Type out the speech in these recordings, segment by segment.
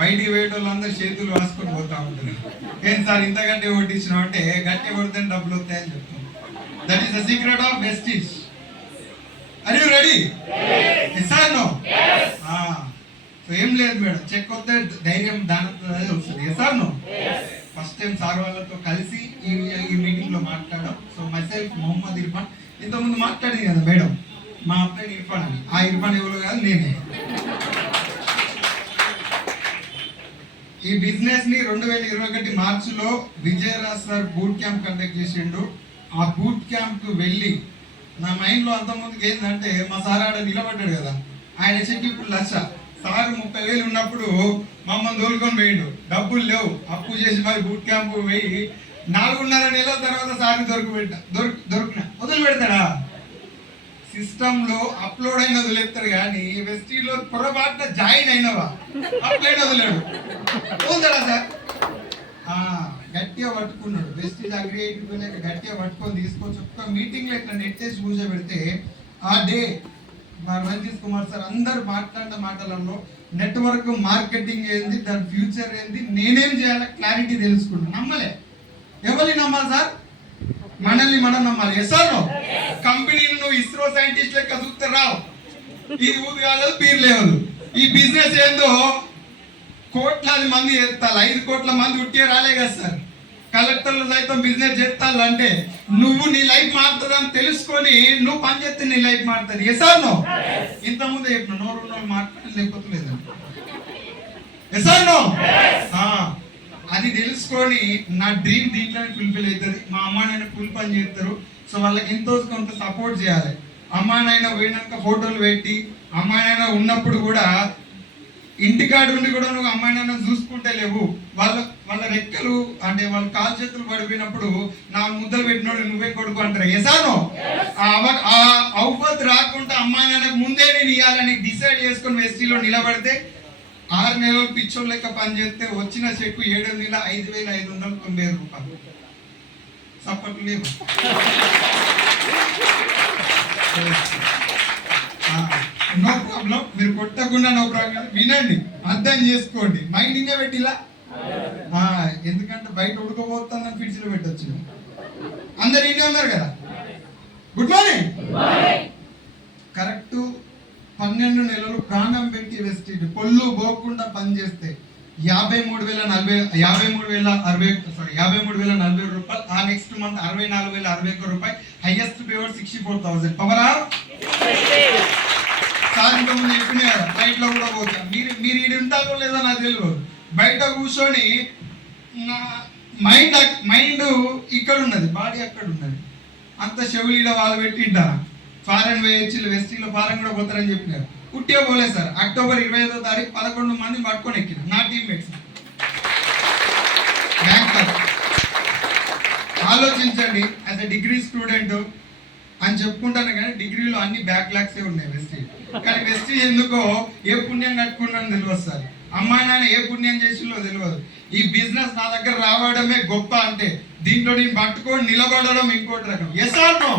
బయటికి పోయేటోళ్ళు అందరూ చేతులు వాసుకొని పోతా ఉంటారు. ఏం సార్ ఇంతకంటే కొట్టించినావు అంటే గట్టి కొడితే డబ్బులు వస్తాయని చెప్తాం. That is the secret of Vestige. Are you ready? Sir no? So ఏం లేదు మేడం, చెక్ వస్తే ధైర్యం దాని వస్తుంది. Sir no? First time sir వాళ్ళతో కలిసి ఈ మీటింగ్ లో మాట్లాడడం. So myself Mohammed Irfan. ఇంతకుముందు మాట్లాడింది కదా మేడం, మా అబ్బాయి ఇర్ఫాన్ అని. ఆ ఇర్ఫాన్ ఎవరు కాదు, నేనే. ఈ బిజినెస్ ని 2021 మార్చిలో Vijayaraj sir boot camp conduct చేసిండు. ఆ బూట్ క్యాంప్ కు వెళ్ళి నా మైండ్ లో అంత ముందుకు ఏంటంటే, మా సార్ ఆడ నిలబడ్డాడు కదా, ఆయన చెక్ ఇప్పుడు 1,00,000. సార్ 30,000 ఉన్నప్పుడు మమ్మల్ని తోలుకొని పోయిండు. డబ్బులు లేవు, అప్పు చేసి మరి బూట్ క్యాంప్ పోయి 4.5 నెలల తర్వాత సార్ దొరికిన వదిలి పెడతాడా? సిస్టమ్ లో అప్లోడ్ అయిన వదిలేస్తాడు కానీ వెస్టీలో పొరపాటున జాయిన్ అయినవా అప్లైడ్ వదిలేడు, పోతాడా సార్? గట్టిగా పట్టుకున్నాడు. వెస్టీజ్ అగ్రి అయిపోయినాక గట్టిగా పట్టుకొని తీసుకొచ్చి ఒక్క మీటింగ్ లో ఇట్లా నెట్టేసి కూర్చోబెడితే ఆ డే మా రంజిత్ కుమార్ సార్ అందరు మాట్లాడిన మాటలలో నెట్వర్క్ మార్కెటింగ్ ఏంది, దాని ఫ్యూచర్ ఏంది, నేనేం చేయాలో క్లారిటీ తెలుసుకున్నాను. నమ్మలే. ఎవరిని నమ్మాలి సార్? మనల్ని మనం నమ్మాలి. ఎస్ఆర్నో? కంపెనీలు నువ్వు ఇస్రో సైంటిస్ట్ లెక్క చూస్తే రావు. ఇది ఊది కాలేదు, పీర్ లేవదు. ఈ బిజినెస్ ఏందో కోట్లాది మంది చేస్తారు. 5 కోట్ల మంది ఉట్టే రాలే కదా సార్. కలెక్టర్లు సైతం బిజినెస్ చేస్తారు అంటే నువ్వు నీ లైఫ్ మారుతుందని తెలుసుకొని నువ్వు పని చేస్తే నీ లైఫ్ మారుతుంది. ఎస్ఆర్నో? ఇంతకుముందే చెప్పిన నోరు మాట్లాడి లేకపోతే లేదండి. ఎస్ఆర్నో? అది తెలుసుకొని నా డ్రీమ్ దీంట్లోనే ఫుల్ఫిల్ అవుతుంది. మా అమ్మ నాయన ఫుల్ పని చేస్తారు. సో వాళ్ళకి ఎంతో కొంత సపోర్ట్ చేయాలి. అమ్మా నాయన పోయినాక ఫోటోలు పెట్టి, అమ్మా నాయన ఉన్నప్పుడు కూడా ఇంటికాడు ఉండి కూడా నువ్వు అమ్మాయి నాన్న చూసుకుంటే లేవు. వాళ్ళ రెక్కలు అంటే వాళ్ళ కాలు చేతులు పడిపోయినప్పుడు నా ముద్దలు పెట్టినోడు నువ్వే కొడుకు అంటారు. ఎసానో? ఆ ఔపత్ రాకుండా అమ్మాయి నాన్నకు ముందే నేను ఇవ్వాలని డిసైడ్ చేసుకుని వెస్టీలో నిలబడితే 6 నెలలు పిచ్చోళ్ళు లెక్క పనిచేస్తే వచ్చిన చెక్కు 7,590 రూపాయలు. సపోర్ట్ లేవు. నో ప్రాబ్లం, మీరు కొట్టకుండా నో ప్రాబ్లం. వినండి, అర్థం చేసుకోండి, మైండ్ ఇంకే పెట్టిలా. ఎందుకంటే బయట ఉడకపోతుందని ఫ్రిడ్జ్ లో పెట్టచ్చు. అందరు ఇంటే ఉన్నారు కదా. Good morning. కరెక్ట్ 12 నెలలు ప్రాణం పెట్టి వెస్టీడ్ పొల్లు పోకుండా పనిచేస్తే 53,040 రూపాయలు. ఆ నెక్స్ట్ మంత్ 64,061 రూపాయలు. Highest paver 64,000. Power of sir ఇంతకుముందు చెప్పిన కదా, ఫ్లైట్ లో కూడా పోతాం. మీరు ఈడు ఉంటారో లేదో నాకు తెలియదు. బయట కూర్చొని మైండ్ ఇక్కడ ఉన్నది, బాడీ అక్కడ ఉన్నది. అంత చెవులీడ వాళ్ళు పెట్టింటారా? ఫారెన్ వేయచ్చు, వెస్టీలో ఫారెన్ కూడా పోతారని చెప్పినారు. పుట్టిగా పోలేదు సార్. అక్టోబర్ 25వ తారీఖు 11 మందిని పట్టుకొని ఎక్కిన నా టీమ్మేట్స్. బ్యాంకర్ ఆలోచించండి, యాజ్ ఎ డిగ్రీ స్టూడెంట్ అని చెప్పుకుంటాను కానీ డిగ్రీలో అన్ని బ్యాక్లాగ్సే ఉన్నాయి వెస్టీ. కానీ వెస్టీ ఎందుకో ఏ పుణ్యం కట్టుకున్నాను తెలియదు సార్. అమ్మాయి నాన్న ఏ పుణ్యం చేసిందో తెలియదు. ఈ బిజినెస్ నా దగ్గర రావడమే గొప్ప అంటే దీంట్లో నేను పట్టుకొని నిలబడడం ఇంకోటి రకం. Yes or no?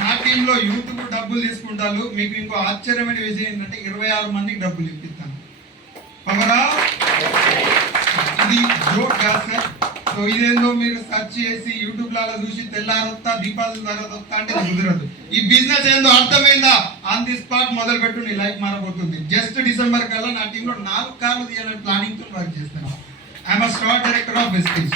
నా టీంలో యూత్ కు డబ్బులు తీసుకుంటారు. మీకు ఇంకో ఆశ్చర్యమైన విషయం ఏంటంటే 26 మందికి డబ్బులు ఇప్పిస్తాను. పవరా? ఇది జోక్ కాదు సార్. సో ఇదేందో మీరు సెర్చ్ చేసి యూట్యూబ్ లలో చూసి తెల్లారొస్తా దీపావళి తర్వాత వస్తా అంటే కుదరదు. ఈ బిజినెస్ ఏందో అర్థమైందా? ఆన్ ది స్పాట్ మొదలు పెట్టు, నీ లైఫ్ మారబోతుంది. జస్ట్ డిసెంబర్ కల్లా నా టీంలో 4 కార్లు తీయాలని ప్లానింగ్ తో వర్క్ చేస్తాను. I'm star director of Vestige.